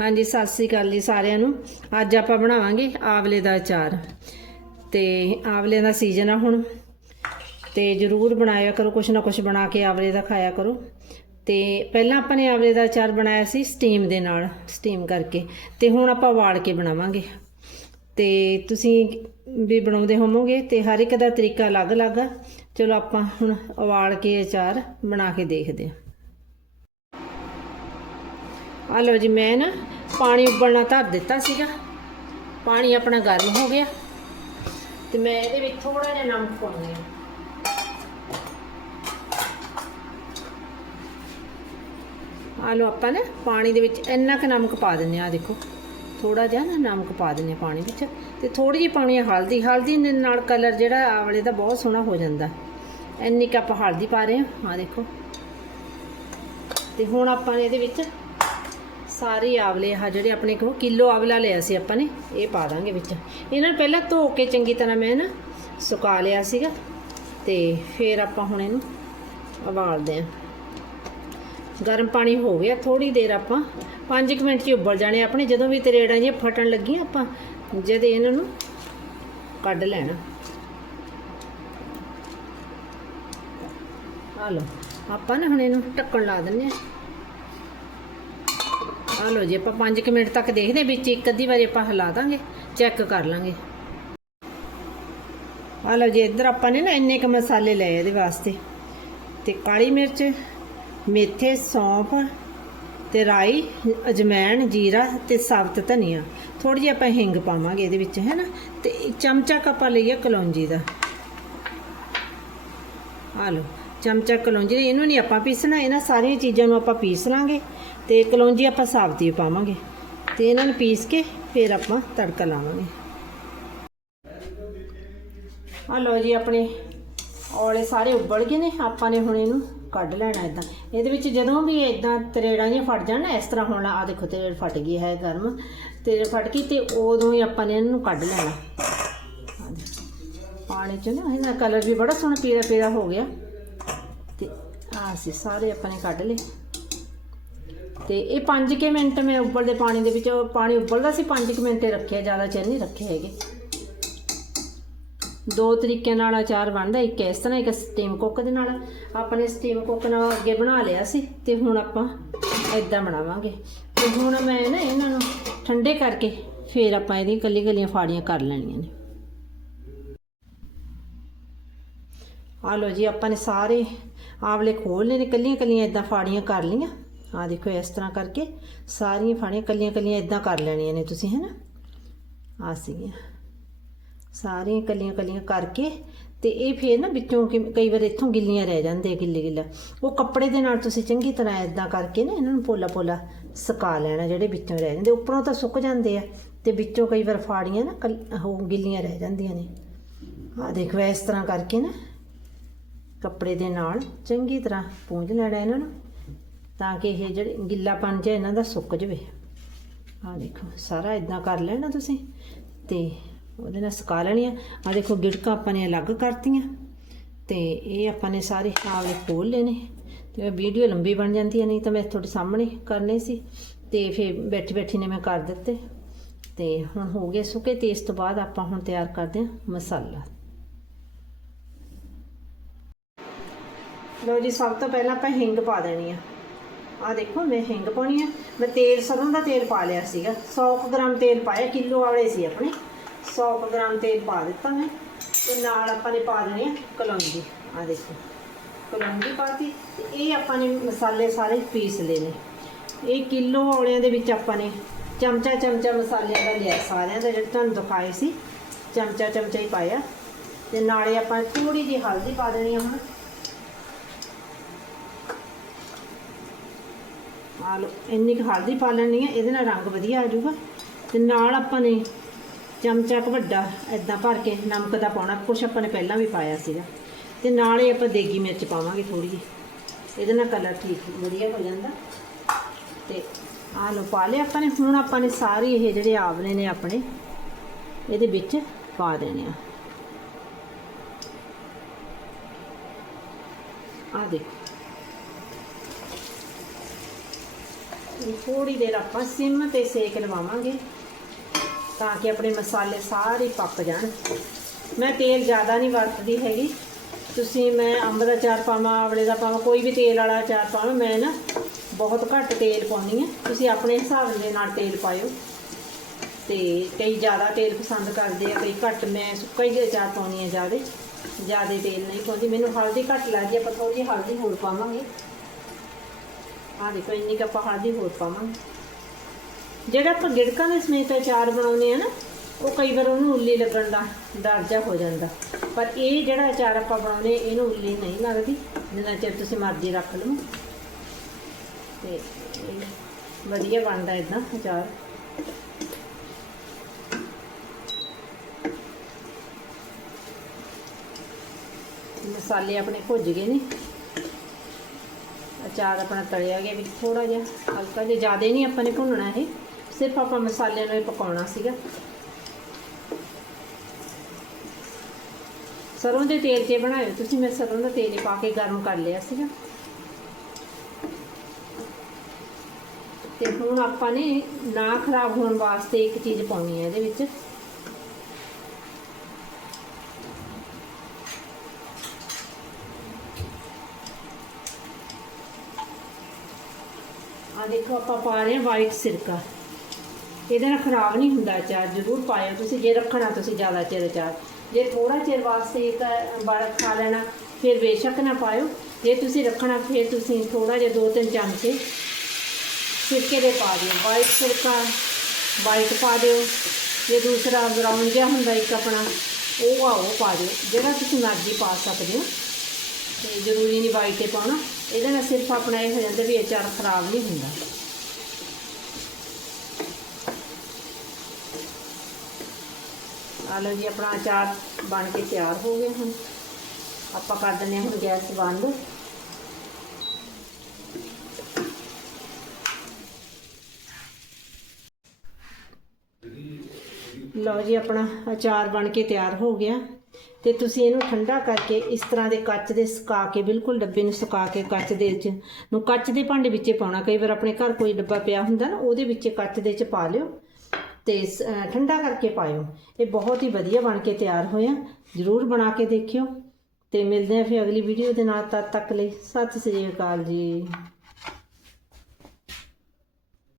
ਹਾਂਜੀ, ਸਤਿ ਸ੍ਰੀ ਅਕਾਲ ਜੀ ਸਾਰਿਆਂ ਨੂੰ। ਅੱਜ ਆਪਾਂ ਬਣਾਵਾਂਗੇ ਆਵਲੇ ਦਾ ਅਚਾਰ। ਤੇ ਆਵਲੇ ਦਾ ਸੀਜ਼ਨ ਆ ਹੁਣ। ਤੇ ਜਰੂਰ ਬਣਾਇਆ ਕਰੋ, ਕੁਛ ਨਾ ਕੁਛ ਬਣਾ ਕੇ ਆਵਲੇ ਦਾ ਖਾਇਆ ਕਰੋ। ਤੇ ਪਹਿਲਾਂ ਆਪਾਂ ਨੇ ਆਵਲੇ ਦਾ ਅਚਾਰ ਬਣਾਇਆ ਸੀ ਸਟੀਮ ਦੇ ਨਾਲ ਸਟੀਮ ਕਰਕੇ। ਤੇ ਹੁਣ ਆਪਾਂ ਵਾੜ ਕੇ ਬਣਾਵਾਂਗੇ। ਤੇ ਤੁਸੀਂ ਵੀ ਬਣਾਉਂਦੇ ਹੋਵੋਗੇ ਤੇ ਹਰ ਇੱਕ ਦਾ ਤਰੀਕਾ ਅਲੱਗ-ਅਲੱਗ ਆ। ਚਲੋ ਆਪਾਂ ਹੁਣ ਉਬਾਲ ਕੇ ਅਚਾਰ ਬਣਾ ਕੇ ਦੇਖਦੇ ਹਾਂ ਆ ਲਓ ਜੀ, ਮੈਂ ਨਾ ਪਾਣੀ ਉਬਲਣਾ ਧਰ ਦਿੱਤਾ ਸੀਗਾ। ਪਾਣੀ ਆਪਣਾ ਗਰਮ ਹੋ ਗਿਆ। ਤੇ ਮੈਂ ਇਹਦੇ ਵਿੱਚ ਥੋੜਾ ਜਿਹਾ ਨਮਕ ਪਾਉਂਦੀ ਹਾਂ। ਆ ਲਓ, ਆਪਾਂ ਨਾ ਪਾਣੀ ਦੇ ਵਿੱਚ ਇੰਨਾ ਕੁ ਨਮਕ ਪਾ ਦਿੰਨੇ ਆ ਦੇਖੋ। ਥੋੜਾ ਜਿਹਾ ਨਾ ਨਮਕ ਪਾ ਦਿੰਨੇ ਪਾਣੀ ਵਿੱਚ। ਤੇ ਥੋੜੀ ਜਿਹੀ ਪਾਉਣੀ ਆ ਹਲਦੀ। ਹਲਦੀ ਦੇ ਨਾਲ ਕਲਰ ਜਿਹੜਾ ਆਵਲੇ ਦਾ ਬਹੁਤ ਸੋਹਣਾ ਹੋ ਜਾਂਦਾ। ਇੰਨੀ ਕੁ ਆਪਾਂ ਹਲਦੀ ਪਾ ਰਹੇ ਹਾਂ ਆ ਦੇਖੋ। ਤੇ ਹੁਣ ਆਪਾਂ ਨੇ ਇਹਦੇ ਵਿੱਚ ਸਾਰੇ ਆਵਲੇ ਆ, ਜਿਹੜੇ ਆਪਣੇ ਕੋਲ ਕਿਲੋ ਆਵਲਾ ਲਿਆ ਸੀ ਆਪਾਂ ਨੇ, ਇਹ ਪਾ ਦਾਂਗੇ ਵਿੱਚ। ਇਹਨਾਂ ਨੂੰ ਪਹਿਲਾਂ ਧੋ ਕੇ ਚੰਗੀ ਤਰ੍ਹਾਂ ਮੈਂ ਨਾ ਸੁਕਾ ਲਿਆ ਸੀਗਾ, ਤੇ ਫਿਰ ਆਪਾਂ ਹੁਣ ਇਹਨੂੰ ਉਬਾਲਦੇ ਆਂ ਗਰਮ ਪਾਣੀ ਹੋ ਗਿਆ ਥੋੜੀ ਦੇਰ ਆਪਾਂ 5 ਮਿੰਟ 'ਚ ਹੀ ਉਬਲ ਜਾਣੇ ਆਪਣੇ, ਜਦੋਂ ਵੀ ਤਰੇੜਾਂ ਜਿਹੀਆਂ ਫਟਣ ਲੱਗੀਆਂ ਆਪਾਂ, ਜਦ ਇਹਨਾਂ ਨੂੰ ਕੱਢ ਲੈਣਾ। ਆ ਲਓ, ਆਪਾਂ ਨਾ ਹੁਣ ਇਹਨੂੰ ਢੱਕਣ ਲਾ ਦਿੰਦੇ ਆ ਆ ਲਓ ਜੀ, ਆਪਾਂ 5 ਮਿੰਟ ਤੱਕ ਦੇਖਦੇ ਵਿੱਚ ਇੱਕ ਅੱਧੀ ਵਾਰੀ ਆਪਾਂ ਹਿਲਾ ਦਾਂਗੇ, ਚੈੱਕ ਕਰ ਲਾਂਗੇ। ਆ ਲਓ ਜੀ, ਇੱਧਰ ਆਪਾਂ ਨੇ ਨਾ ਇੰਨੇ ਕ ਮਸਾਲੇ ਲਏ ਇਹਦੇ ਵਾਸਤੇ। ਤੇ ਕਾਲੀ ਮਿਰਚ, ਮੇਥੇ, ਸੌਂਫ ਤੇ ਰਾਈ, ਅਜਮੈਣ, ਜੀਰਾ ਤੇ ਸਾਬਤ ਧਨੀਆ। ਥੋੜੀ ਜਿਹੀ ਆਪਾਂ ਹਿੰਗ ਪਾਵਾਂਗੇ ਇਹਦੇ ਵਿੱਚ, ਹੈ ਨਾ? ਤੇ ਇੱਕ ਚਮਚਾ ਕੁ ਆਪਾਂ ਲਈਏ ਕਲੌਂਜੀ ਦਾ। ਆ ਲਓ ਚਮਚਾ ਕਲੌਂਜੀ ਦਾ, ਇਹਨੂੰ ਨਹੀਂ ਆਪਾਂ ਪੀਸਣਾ ਇਹਨਾਂ ਸਾਰੀਆਂ ਚੀਜ਼ਾਂ ਨੂੰ ਆਪਾਂ ਪੀਸ ਲਾਂਗੇ ਤੇ ਕਲੌਂਜੀ ਆਪਾਂ ਸਾਬਤੀ ਪਾਵਾਂਗੇ। ਤੇ ਇਹਨਾਂ ਨੂੰ ਪੀਸ ਕੇ ਫਿਰ ਆਪਾਂ ਤੜਕਾ ਲਾਵਾਂਗੇ। ਆ ਲਓ ਜੀ ਆਪਣੇ ਔਲੇ ਸਾਰੇ ਉਬਲ ਗਏ ਨੇ ਆਪਾਂ ਨੇ ਹੁਣ ਇਹਨੂੰ ਕੱਢ ਲੈਣਾ ਇਦਾਂ ਇਹਦੇ ਵਿੱਚ ਜਦੋਂ ਵੀ ਇਦਾਂ ਤਰੇੜਾਂ ਜਿਹੀਆਂ ਫਟ ਜਾਣ ਨਾ ਇਸ ਤਰ੍ਹਾਂ ਹੁਣ ਆ ਦੇਖੋ ਤਰੇੜ ਫਟ ਗਈ ਹੈ ਗਰਮ। ਤਰੇੜ ਫਟ ਗਈ ਤੇ ਉਦੋਂ ਹੀ ਆਪਾਂ ਨੇ ਇਹਨੂੰ ਕੱਢ ਲੈਣਾ। ਪਾਣੀ ਚ ਨਾ ਇਹਦਾ ਕਲਰ ਵੀ ਬੜਾ ਸੋਹਣਾ ਪੀਲਾ ਪੀਲਾ ਹੋ ਗਿਆ। ਤੇ ਆ ਸੀ, ਸਾਰੇ ਆਪਾਂ ਨੇ ਕੱਢ ਲਏ। ਤੇ ਇਹ 5 ਕੇ ਮਿੰਟ ਮੈਂ ਉਬਲਦੇ ਪਾਣੀ ਦੇ ਵਿੱਚ ਪਾਣੀ ਉਬਲਦਾ ਸੀ 5 ਕੇ ਮਿੰਟ ਰੱਖਿਆ ਜ਼ਿਆਦਾ ਚਿਰ ਨਹੀਂ ਰੱਖੇ ਹੈਗੇ। ਦੋ ਤਰੀਕੇ ਨਾਲ ਅਚਾਰ ਬਣਦਾ, ਇੱਕ ਇਸ ਤਰ੍ਹਾਂ, ਇੱਕ ਸਟੀਮ ਕੁੱਕ ਦੇ ਨਾਲ। ਆਪਣੇ ਸਟੀਮ ਕੁੱਕ ਨਾਲ ਅੱਗੇ ਬਣਾ ਲਿਆ ਸੀ, ਤੇ ਹੁਣ ਆਪਾਂ ਇਦਾਂ ਬਣਾਵਾਂਗੇ। ਤੇ ਹੁਣ ਮੈਂ ਨਾ ਇਹਨਾਂ ਨੂੰ ਠੰਡੇ ਕਰਕੇ ਫਿਰ ਆਪਾਂ ਇਹਦੀਆਂ ਕੱਲੀ ਕੱਲੀਆਂ ਫਾੜੀਆਂ ਕਰ ਲੈਣੀਆਂ ਨੇ। ਆ ਲਓ ਜੀ, ਆਪਾਂ ਨੇ ਸਾਰੇ ਆਵਲੇ ਖੋਲ ਲਏ ਨੇ ਕੱਲੀਆਂ ਕੱਲੀਆਂ ਇਦਾਂ ਫਾੜੀਆਂ ਕਰ ਲਈਆਂ। ਆ ਦੇਖੋ ਇਸ ਤਰ੍ਹਾਂ ਕਰਕੇ ਸਾਰੀਆਂ ਫਾੜੀਆਂ ਕੱਲੀਆਂ ਕੱਲੀਆਂ ਇਦਾਂ ਕਰ ਲੈਣੀਆਂ ਨੇ ਤੁਸੀਂ, ਹੈਨਾ? ਆ ਸੀਗੀਆਂ। ਸਾਰੀਆਂ ਕੱਲੀਆਂ ਕੱਲੀਆਂ ਕਰਕੇ ਤੇ ਇਹ ਫੇਰ ਨਾ ਵਿੱਚੋਂ ਕਿ- ਕਈ ਵਾਰ ਇੱਥੋਂ ਗਿੱਲੀਆਂ ਰਹਿ ਜਾਂਦੇ ਗਿੱਲੇ ਗਿੱਲਾ। ਉਹ ਕੱਪੜੇ ਦੇ ਨਾਲ ਤੁਸੀਂ ਚੰਗੀ ਤਰ੍ਹਾਂ ਇਦਾਂ ਕਰਕੇ ਨਾ ਇਹਨਾਂ ਨੂੰ ਪੋਲਾ ਪੋਲਾ ਸੁਕਾ ਲੈਣਾ, ਜਿਹੜੇ ਵਿੱਚੋਂ ਰਹਿ ਜਾਂਦੇ। ਉੱਪਰੋਂ ਤਾਂ ਸੁੱਕ ਜਾਂਦੇ ਆ ਤੇ ਵਿੱਚੋਂ ਕਈ ਵਾਰ ਫਾੜੀਆਂ ਨਾ ਕੱਲ- ਉਹ ਗਿੱਲੀਆਂ ਰਹਿ ਜਾਂਦੀਆਂ ਨੇ। ਆ ਦੇਖੋ ਇਸ ਤਰ੍ਹਾਂ ਕਰਕੇ ਨਾ ਕੱਪੜੇ ਦੇ ਨਾਲ ਚੰਗੀ ਤਰ੍ਹਾਂ ਪੂੰਝ ਲੈਣਾ ਇਹਨਾਂ ਨੂੰ, ਤਾਂ ਕਿ ਇਹ ਜਿਹੜੇ ਗਿੱਲਾਪਨ ਜਿਹਾ ਇਹਨਾਂ ਦਾ ਸੁੱਕ ਜਵੇ। ਆ ਦੇਖੋ, ਸਾਰਾ ਇਦਾਂ ਕਰ ਲੈਣਾ ਤੁਸੀਂ ਤੇ ਉਹਦੇ ਨਾਲ ਸੁਕਾ ਲੈਣੀਆਂ। ਆ ਦੇਖੋ, ਗਿੜਕਾਂ ਆਪਾਂ ਨੇ ਅਲੱਗ ਕਰਤੀਆਂ ਤੇ ਇਹ ਆਪਾਂ ਨੇ ਸਾਰੇ ਆਵਲੇ ਖੋਲ ਲੈਣੇ। ਨੇ ਤੇ ਵੀਡੀਓ ਲੰਬੀ ਬਣ ਜਾਂਦੀ ਹੈ ਨਹੀਂ ਤਾਂ ਮੈਂ ਤੁਹਾਡੇ ਸਾਹਮਣੇ ਕਰਨੇ ਸੀ ਤੇ ਫਿਰ ਬੈਠੀ ਬੈਠੀ ਨੇ ਮੈਂ ਕਰ ਦਿੱਤੇ। ਤੇ ਹੁਣ ਹੋ ਗਏ ਸੁੱਕੇ, ਤੇ ਇਸ ਤੋਂ ਬਾਅਦ ਆਪਾਂ ਹੁਣ ਤਿਆਰ ਕਰਦੇ ਹਾਂ ਮਸਾਲਾ। ਲਓ ਜੀ, ਸਭ ਤੋਂ ਪਹਿਲਾਂ ਆਪਾਂ ਹਿੰਗ ਪਾ ਦੇਣੀ ਆ। ਆ ਦੇਖੋ, ਮੈਂ ਹਿੰਗ ਪਾਉਣੀ ਆ। ਮੈਂ ਤੇਲ, ਸਰੋਂ ਦਾ ਤੇਲ ਪਾ ਲਿਆ ਸੀਗਾ। 100 ਕੁ ਗ੍ਰਾਮ ਤੇਲ ਪਾਇਆ, ਕਿਲੋ ਵਾਲੇ ਸੀ ਆਪਣੇ। 100 ਕੁ ਗ੍ਰਾਮ ਤੇਲ ਪਾ ਦਿੱਤਾ ਮੈਂ। ਤੇ ਨਾਲ ਆਪਾਂ ਨੇ ਪਾ ਦੇਣੀ ਆ ਕਲੌਂਜੀ। ਆ ਦੇਖੋ, ਕਲੌਂਜੀ ਪਾਤੀ। ਇਹ ਆਪਾਂ ਨੇ ਮਸਾਲੇ ਸਾਰੇ ਪੀਸ ਲਏ ਨੇ। ਇਹ ਕਿਲੋ ਔਲਿਆਂ ਦੇ ਵਿੱਚ ਆਪਾਂ ਨੇ ਚਮਚਾ ਚਮਚਾ ਮਸਾਲਿਆਂ ਦਾ ਲਿਆ। ਸਾਰਿਆਂ ਦਾ ਜਿਹੜਾ ਤੁਹਾਨੂੰ ਦਿਖਾਏ ਸੀ, ਚਮਚਾ ਚਮਚਾ ਹੀ ਪਾਇਆ। ਤੇ ਨਾਲੇ ਆਪਾਂ ਥੋੜੀ ਜਿਹੀ ਹਲਦੀ ਪਾ ਦੇਣੀ ਆ ਹੁਣ। ਆ ਲਓ। ਇੰਨੀ ਕੁ ਹਲਦੀ ਪਾ ਲੈਣੀ ਹੈ ਇਹਦੇ ਨਾਲ ਰੰਗ ਵਧੀਆ ਆ ਜਾਊਗਾ। ਤੇ ਨਾਲ ਆਪਾਂ ਨੇ ਚਮਚਾ ਕੁ ਵੱਡਾ ਐਦਾਂ ਭਰ ਕੇ ਨਮਕ ਦਾ ਪਾਉਣਾ, ਕੁਛ ਆਪਾਂ ਨੇ ਪਹਿਲਾਂ ਵੀ ਪਾਇਆ ਸੀਗਾ। ਤੇ ਨਾਲ ਹੀ ਆਪਾਂ ਦੇਗੀ ਮਿਰਚ ਪਾਵਾਂਗੇ ਥੋੜੀ ਜਿਹੀ। ਇਹਦੇ ਨਾਲ ਕਲਰ ਠੀਕ ਵਧੀਆ ਹੋ ਜਾਂਦਾ। ਤੇ ਆ ਲਓ, ਪਾ ਲਿਆ ਆਪਾਂ ਨੇ। ਹੁਣ ਆਪਾਂ ਨੇ ਸਾਰੇ ਇਹ ਜਿਹੜੇ ਆਵਲੇ ਨੇ ਆਪਣੇ, ਇਹਦੇ ਵਿੱਚ ਪਾ ਦੇਣੇ ਆ। ਆ ਦੇਖੋ। ਥੋੜੀ ਦੇਰ ਆਪਾਂ ਸਿਮ ਤੇ ਸੇਕ ਲਵਾਵਾਂਗੇ ਤਾਂ ਕਿ ਆਪਣੇ ਮਸਾਲੇ ਸਾਰੇ ਪੱਕ ਜਾਣ। ਮੈਂ ਤੇਲ ਜ਼ਿਆਦਾ ਨਹੀਂ ਵਰਤਦੀ ਹੈਗੀ। ਤੁਸੀਂ ਮੈਂ ਅੰਬ ਦਾ ਚਾਰ ਪਾਵਾਂ ਆਵਲੇ ਦਾ ਪਾਵਾਂ, ਕੋਈ ਵੀ ਤੇਲ ਵਾਲਾ ਚਾਰ ਪਾਵਾਂ, ਮੈਂ ਨਾ ਬਹੁਤ ਘੱਟ ਤੇਲ ਪਾਉਣੀ ਹੈ। ਤੁਸੀਂ ਆਪਣੇ ਹਿਸਾਬ ਦੇ ਨਾਲ ਤੇਲ ਪਾਇਓ। ਤੇ ਕਈ ਜ਼ਿਆਦਾ ਤੇਲ ਪਸੰਦ ਕਰਦੇ ਆ, ਕਈ ਘੱਟ। ਮੈਂ ਸੁੱਕਾ ਹੀ ਅਚਾਰ ਪਾਉਣੀ ਹੈ ਜ਼ਿਆਦਾ ਜ਼ਿਆਦਾ ਤੇਲ ਨਹੀਂ ਪਾਉਂਦੀ। ਮੈਨੂੰ ਹਲਦੀ ਘੱਟ ਲੱਗਦੀ ਆਪਾਂ ਥੋੜੀ ਜਿਹੀ ਹਲਦੀ ਹੋਰ ਪਾਵਾਂਗੇ। ਆਹ ਦੇਖੋ, ਇੰਨੀ ਕੁ ਆਪਾਂ ਹਲਦੀ ਹੋਰ ਪਾਵਾਂਗੇ। ਜਿਹੜਾ ਆਪਾਂ ਗਿੜਕਾਂ ਦੇ ਸਮੇਤ ਅਚਾਰ ਬਣਾਉਂਦੇ ਆ ਨਾ, ਉਹ ਕਈ ਵਾਰ ਉਹਨੂੰ ਉੱਲੀ ਲੱਗਣ ਦਾ ਡਰ ਜਾ ਹੋ ਜਾਂਦਾ। ਪਰ ਇਹ ਜਿਹੜਾ ਅਚਾਰ ਆਪਾਂ ਬਣਾਉਂਦੇ ਇਹਨੂੰ ਉੱਲੀ ਨਹੀਂ ਲੱਗਦੀ, ਜਿੰਨਾ ਚਿਰ ਤੁਸੀਂ ਮਰਜ਼ੀ ਰੱਖ ਲਓ ਤੇ ਇਹ ਵਧੀਆ ਬਣਦਾ ਇਦਾਂ ਅਚਾਰ। ਮਸਾਲੇ ਆਪਣੇ ਭੁੱਜ ਗਏ ਨੇ। ਅਚਾਰ ਆਪਣਾ ਤਲਿਆ ਗਿਆ ਵੀ ਥੋੜਾ ਜਿਹਾ, ਹਲਕਾ ਜਿਹਾ, ਜ਼ਿਆਦਾ ਨਹੀਂ ਆਪਾਂ ਨੇ ਭੁੰਨਣਾ ਇਹ। ਸਿਰਫ ਆਪਾਂ ਮਸਾਲਿਆਂ ਨੂੰ ਹੀ ਪਕਾਉਣਾ ਸੀਗਾ। ਸਰੋਂ ਦੇ ਤੇਲ 'ਤੇ ਬਣਾਇਓ ਤੁਸੀਂ ਮੈਂ ਸਰੋਂ ਦਾ ਤੇਲ ਹੀ ਪਾ ਕੇ ਗਰਮ ਕਰ ਲਿਆ ਸੀਗਾ। ਤੇ ਹੁਣ ਆਪਾਂ ਨੇ ਨਾ ਖਰਾਬ ਹੋਣ ਵਾਸਤੇ ਇੱਕ ਚੀਜ਼ ਪਾਉਣੀ ਹੈ ਇਹਦੇ ਵਿੱਚ। ਆ ਦੇਖੋ, ਆਪਾਂ ਪਾ ਰਹੇ ਹਾਂ ਵਾਈਟ ਸਿਰਕਾ। ਇਹਦੇ ਨਾਲ ਖਰਾਬ ਨਹੀਂ ਹੁੰਦਾ ਚਾਰ ਜ਼ਰੂਰ ਪਾਇਓ। ਤੁਸੀਂ ਜੇ ਰੱਖਣਾ, ਤੁਸੀਂ ਜ਼ਿਆਦਾ ਚਿਰ ਅਚਾਰ। ਜੇ ਥੋੜਾ ਚਿਰ ਵਾਸਤੇ ਇੱਕ ਬਾਰ ਖਾ ਲੈਣਾ, ਫਿਰ ਬੇਸ਼ੱਕ ਨਾ ਪਾਇਓ। ਜੇ ਤੁਸੀਂ ਰੱਖਣਾ, ਫਿਰ ਤੁਸੀਂ ਥੋੜਾ ਜਿਹਾ ਦੋ ਤਿੰਨ ਚਮਚੇ ਸਿਰਕੇ ਦੇ ਪਾ ਦਿਓ। ਵਾਈਟ ਸਿਰਕਾ ਵਾਈਟ ਪਾ ਦਿਓ। ਜੇ ਦੂਸਰਾ ਬਰਾਊਨ ਜਿਹਾ ਹੁੰਦਾ ਇੱਕ ਆਪਣਾ, ਉਹ ਆ ਉਹ ਪਾ ਦਿਓ। ਜਿਹੜਾ ਤੁਸੀਂ ਮਰਜ਼ੀ ਪਾ ਸਕਦੇ ਹੋ। ਤੇ ਜ਼ਰੂਰੀ ਨਹੀਂ ਵਾਈਟ ਹੀ ਪਾਉਣਾ। ਇਹਦੇ ਨਾਲ ਸਿਰਫ ਆਪਣਾ ਇਹ ਹੋ ਜਾਂਦਾ ਵੀ ਅਚਾਰ ਖਰਾਬ ਨਹੀਂ ਹੁੰਦਾ। ਆ ਲਓ ਜੀ, ਆਪਣਾ ਅਚਾਰ ਬਣ ਕੇ ਤਿਆਰ ਹੋ ਗਿਆ ਹੁਣ। ਆਪਾਂ ਕਰ ਦਿੰਦੇ ਹਾਂ ਹੁਣ ਗੈਸ ਬੰਦ। ਲਓ ਜੀ, ਆਪਣਾ ਅਚਾਰ ਬਣ ਕੇ ਤਿਆਰ ਹੋ ਗਿਆ। ਤੇ ਤੁਸੀਂ ਇਹਨੂੰ ਠੰਡਾ ਕਰਕੇ ਇਸ ਤਰ੍ਹਾਂ ਦੇ ਕੱਚ ਦੇ ਸੁਕਾ ਕੇ, ਬਿਲਕੁਲ ਡੱਬੇ ਨੂੰ ਸੁਕਾ ਕੇ ਕੱਚ ਦੇ ਵਿੱਚ ਨੂੰ ਕੱਚ ਦੇ ਭਾਂਡੇ ਵਿੱਚ ਪਾਉਣਾ। ਕਈ ਵਾਰ ਆਪਣੇ ਘਰ ਕੋਈ ਡੱਬਾ ਪਿਆ ਹੁੰਦਾ ਨਾ, ਉਹਦੇ ਵਿੱਚ ਕੱਚ ਦੇ ਵਿੱਚ ਪਾ ਲਿਓ ਤੇ ਸ- ਠੰਡਾ ਕਰਕੇ ਪਾਇਓ। ਇਹ ਬਹੁਤ ਹੀ ਵਧੀਆ ਬਣ ਕੇ ਤਿਆਰ ਹੋਇਆ। ਜਰੂਰ ਬਣਾ ਕੇ ਦੇਖਿਓ। ਤੇ ਮਿਲਦੇ ਆ ਫਿਰ ਅਗਲੀ ਵੀਡੀਓ ਦੇ ਨਾਲ, ਤਦ ਤੱਕ ਲਈ ਸਤਿ ਸ੍ਰੀ ਅਕਾਲ ਜੀ।